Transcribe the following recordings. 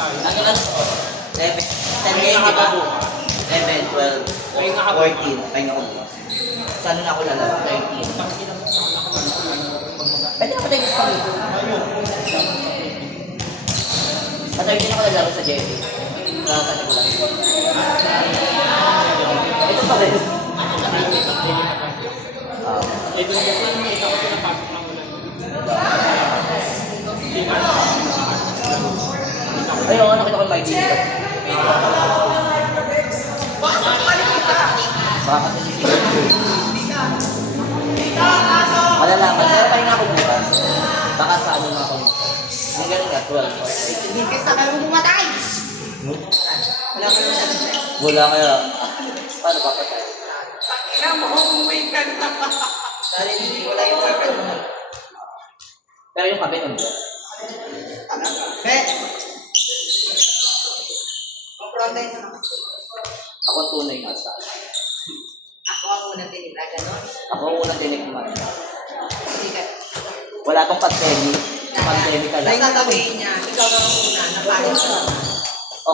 Ano lang po? 10 ngayon, di ba? 11, 12, 14. Pahinga ko bukas. Saan na ako lalaro? 13. Pwede ka patay sa dito. Patay din ako lalaro sa Jerry. Saan ko lang. Ito pa rin. Ito na kasi ito ako pinapasok lang ulan. Ayun, nakita ko yung mic dito. Baka kasi malalaman, pero pahinga ako bukas. Baka sa ano na ako. Yung ganun nga, 12. Hindi ka sa karo bumatay! Wala ka naman sa Wala kaya. Paano ba patay? Pakina mo, umuwi ka na. Dahil hindi wala yung kakal mo. Pero yung kape nun doon. Bet! Comprende na. Ako ang tunay nga sa Ako ang unang tinira, gano'n. Ako ang unang tinikman. Hindi ka. Wala tong pandemic. Pandemic ka Ay, lang. sasabihin niya, ikaw na ang una, napalit ka.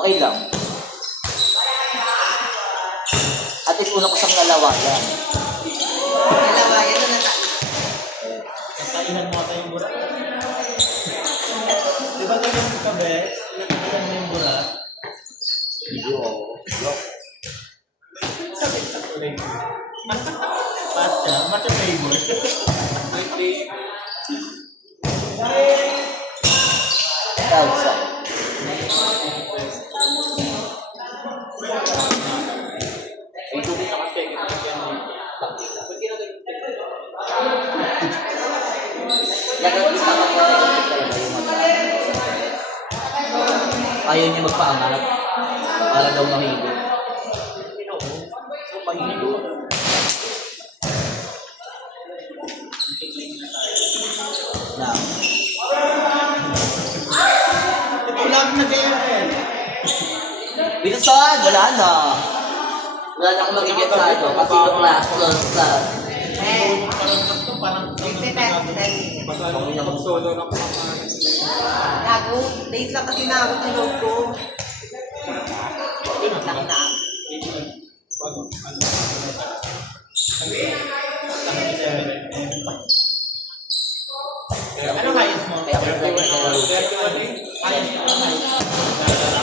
Okay lang. At least una ko siyang nalawagan. Dalawa, yan na nata. Kainan mo tayo yung burak. Di ba ganyan ka, Bes? Nakainan mo yung burak? Sabi sa kulay ko. Matcha flavor. Kausa. Ay, tubig sa kasi. Nag-isa ka po sa ayaw niya magpaangat. Para daw mahigo. Mahigo. Na. Wala na ganyan. Bilisan! Wala na. Wala na akong magigit sa ito. Kasi yung class. Parang 50 pesos na yun. solo na po. Gago, days lang kasi naabot yung loob ko. Laki na. Ano highest mo? Kaya ako naging naglalaro. 31 highest mo? 37?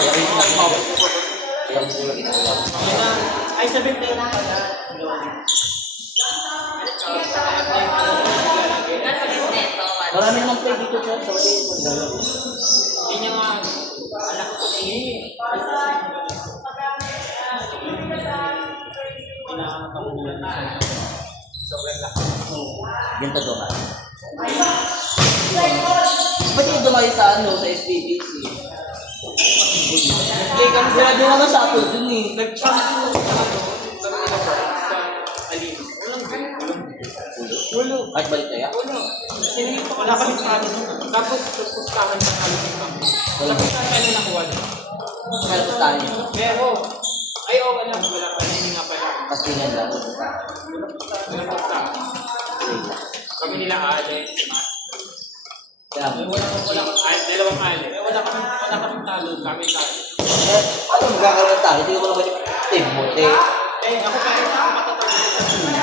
Kaya rin pinag-mount. Kaya ko sila ginagawa. Ay, 70 na pala. Marami namang play dito siya. Sa wali. Hindi niya nga anak ko sobrang laki. Yung totoo. Ba't yung dumayo sa ano? Sa SBBC? Kaya kami sila doon ano sa Apple dun eh. Nag-champ ko sa Alino. Walang Kahit balik kaya? wala kami sa ano. Tapos pustahan ng Alino kami. Wala kami sa ano nakuha niya. Kaya pustahan niyo. Pero, ay wala pala. Hindi nga pala. Kastingan lang. Wala pustahan. Kami nila Ale. Kaya, Dalawang Ale. Wala kami talo. Kami talo. ano magkakaroon tayo? Hindi ko naman yung team mo, te. Ako kahit ako matatawag sa sulit.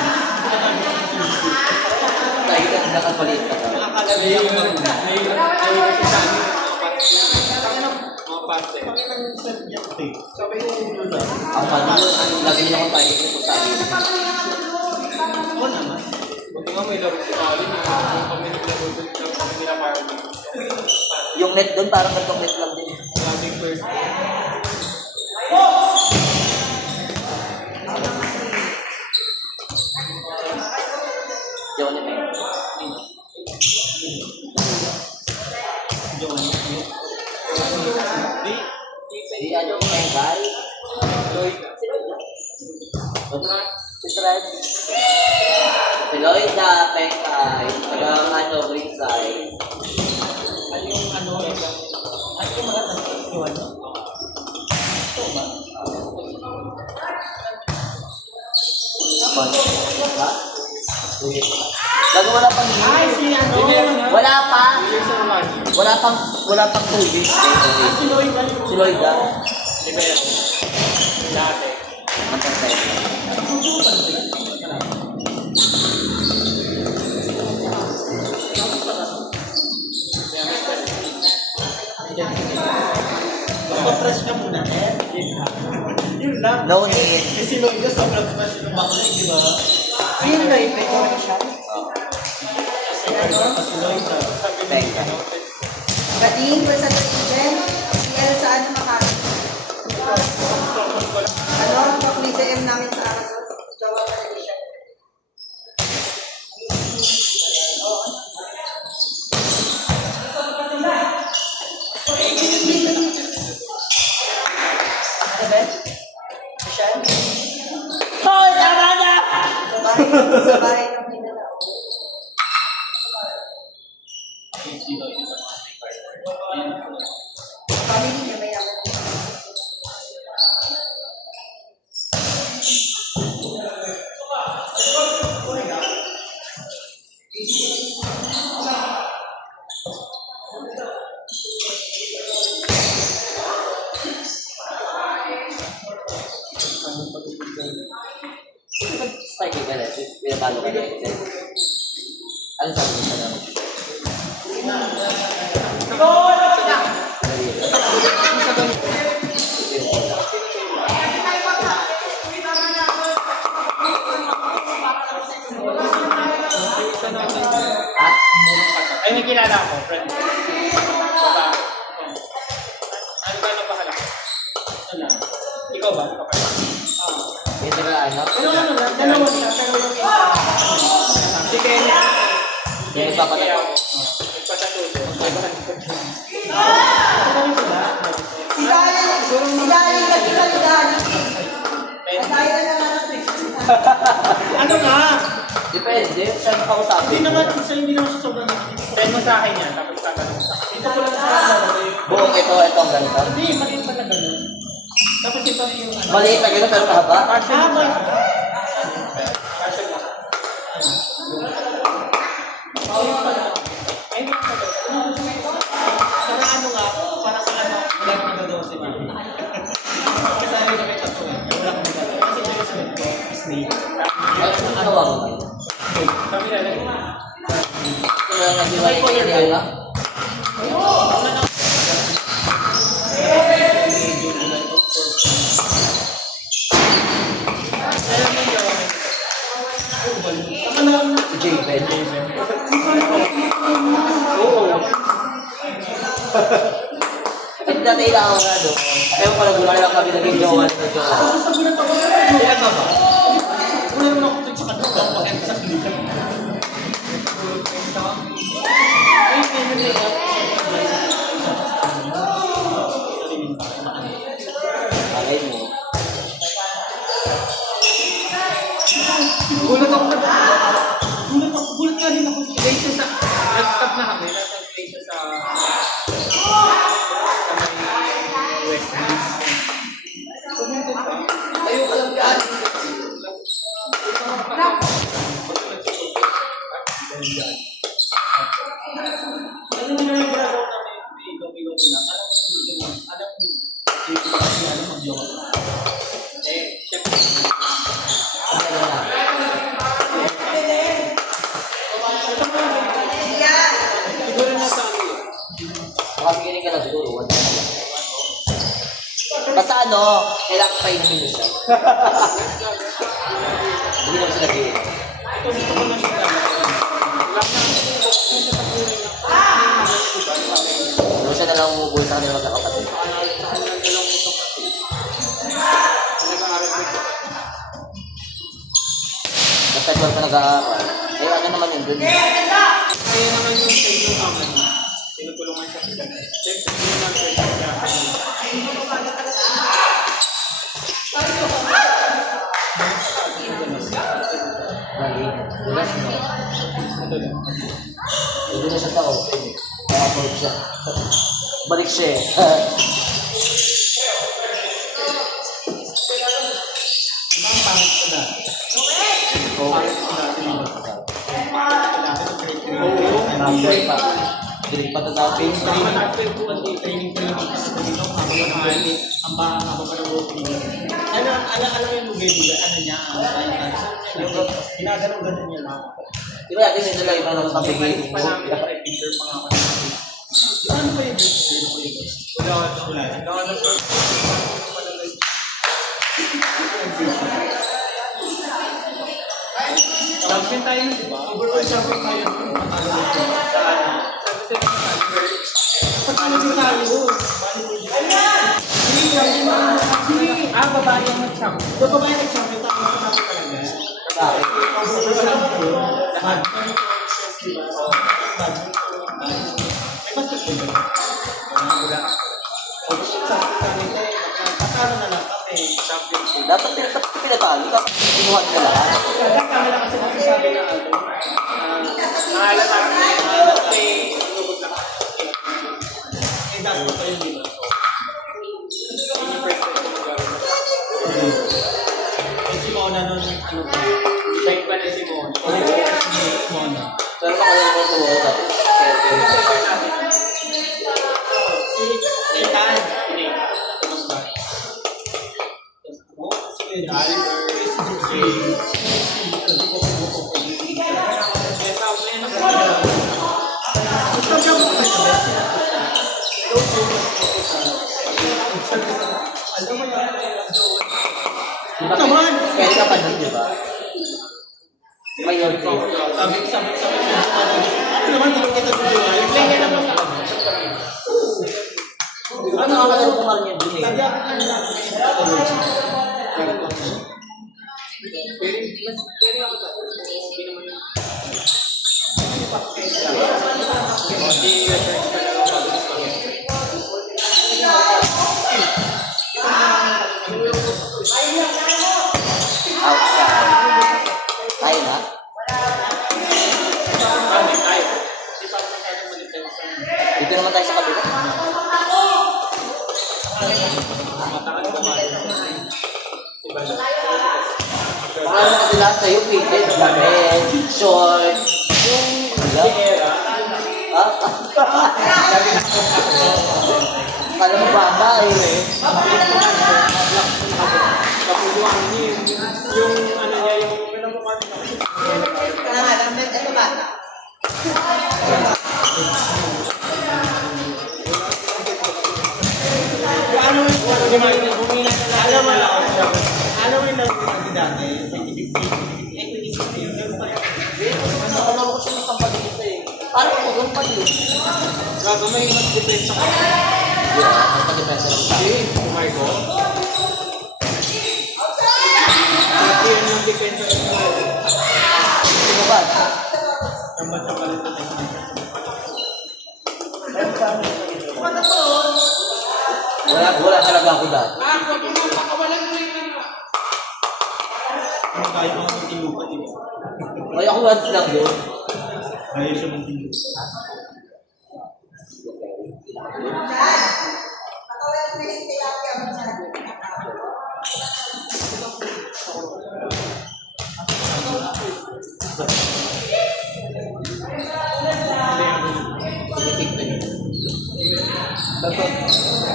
Tayo kasi nakapaliit ka daw. Nakalagay yung mga sa amin. Mga parte. Sabi ko yung Ang paano yun, lagi nila akong tayo sa pustahan. Oo naman. Buti nga may laro si Colin. Kami naglaro doon kami nila Marvin. Yung net doon, parang ganitong net lang din. Maraming first. Di ano yung Bengal? Lloyd. Si Fred. Si Lloyd na Pekay. Tagang ano, Ringside. Ano yung ano? Ano yung mga yung ano? Ito ba? Ha? Bago wala pang Ay, si ano? Wala pa. Years or one? Wala pang 2 years. Si Lloyd ba yun? Si Lloyd na. Di ba yan? Dati. Matantay. Magpa-press ka muna, eh? Yun lang. No need. Kasi Lloyd na sobrang press yung bakla, di ba? Sino na yung pwede mo siya? Kasi si Lloyd na. Sabi mo, Teka. ano? Gating, sa Jen, pero sa ano makakit? Ano, pakuli sa M namin sa araw. Gawa ka na siya. Ano ba? Michelle? Hoy, tama na! Sa bahay ng Mindanao. Family niya may naman. Strike ka na. Pinabalo ka na. Ano sabi mo sa namin? Isa natin. Ha? Ay, may kilala ako, friend. Baba. Ano ba ang bahala? Ano? Ikaw ba? Ikaw ba? Yung taga ano? Dalawa siya, pero yung isa. Si Kenneth. Yung nagpapatato. Nagpatatuto. Si Dali kasi kami Dali. Tayo na lang natin. Ano nga? Depende. Saan Hindi kausapin? naman, hindi naman siya sobrang send mo sa akin yan, tapos tatanong sa akin. Ito ko lang sa akin. Buong ito ang ganito. Hindi, maliit pa na gano'n. Tapos ito yung ano. Maliit na gano'n pero mahaba. Partial mo siya. Partial mo. Ayun pala. Ayun pala. Para ano nga, para sa ano, wala kang nagagawa si Mami. Kasi sabi ko may tattoo eh. Wala kang nagagawa. Kasi siya yung sunod ko, snake. Ay, ano ginawa mo? Sabi na lang. Kung lang nag-iwalay kayo ni Ana? Alam mo yung Si Javen. oo. At dati ilang ako nga doon. Ayaw ko lang bulan lang kami naging jowa na jowa. Ilan ka ba? Wala naman ako sa kanila. Bakit sa kanila? Ay, ganyan na yan. Bagay mo. Gulat ako na. Gulat nga din ako. Guys, sa nag-stop na kami. Nag-stay siya sa may West. Pumunta pa. Ayaw ko lang yan. Ano nila yung brother namin? Ilong-ilong nila. Alam mo, ano mag-jowa. Eh, syempre. Ano na? Siguro na sa amin. Makapigiling ka na siguro. Wala na lang. Basta ano, kailangan pa inumin mo siya. Hindi naman siya nag-iin. Ito dito ko na siya gamit. Doon siya na lang umubuhay sa kanila magkakapatid. Basta ikaw ka nag-aaral. Eh, ano naman yun dun? Kaya naman yung sa inyo naman, tinutulungan siya sila. Check sa inyo naman, Hindi na siya sa open. Nakapag siya. Balik siya eh. Diba ang pangit ko na? Pangit ko na. Number pa. Dilig pa tatapin. Training kasi dito, ang baka pa ng working. Alam yung lugi, ano niya, ginagano-gano niya lang. Di ba natin nila iba na kapigay? Picture pa nga ako. Ano pa yung wala. Champion tayo, di ba? Overall champion tayo. Pag-alagin tayo. Babae yung nag-champion. Babae yung nag-champion, tayo na natin talaga. Bakit? Patalo na lang kami, championship. Dapat pinatalo. Dapat pinuhan ka lahat. Kami lang kasi nagsasabi na ano, mahala lang may lubog lang. Eh, dapat pa yun, di ba? Yun yung first time ko mag-gawin. Eh, si Mona nun, ano ba? Shine pa na si Mona. Mona. Pero makalaman ko ito dapat. Si Nathan. Kamusta? Si Nathan. Naman! Pwede ka pa din, di ba? May yun sa'yo. Sabi. Ano naman, hindi kita tuloy. Yung play niya naman. Ano ka pala kumar niya dun eh? Out siya. Kaya na? Dito naman tayo sa kabila. Paano kasi lahat sa'yo, fitted, damit, short, ah? Paano mo baba eh? Yung ano niya, yung pinamukha niya. Ito ba? Ano yung nagpapagod dati? 2015 yun. Nakalaro ko siya ng kampanya dito eh. Parang pugon pa yun. Gago, may mas defense ako. Nagpa-depensa lang tayo. Oh my God. Yun yung defense ako. Sino ba? Samba-samba rin ito. Wala talaga ako dati. Ano tayo mga tinlupa dito? Ay ako once lang doon. Ayaw siya ng tinlupa.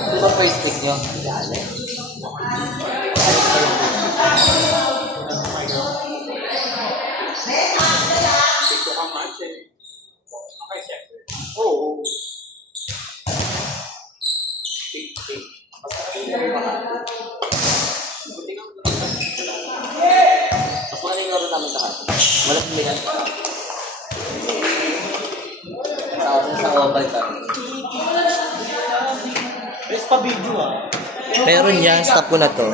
Ito ba first pick nyo? Dali. Oo. Mas maganda yung laro namin sa hati. Walang pilihan. Sa mobile kami. Best pa video ah. Meron yan, stop ko na to.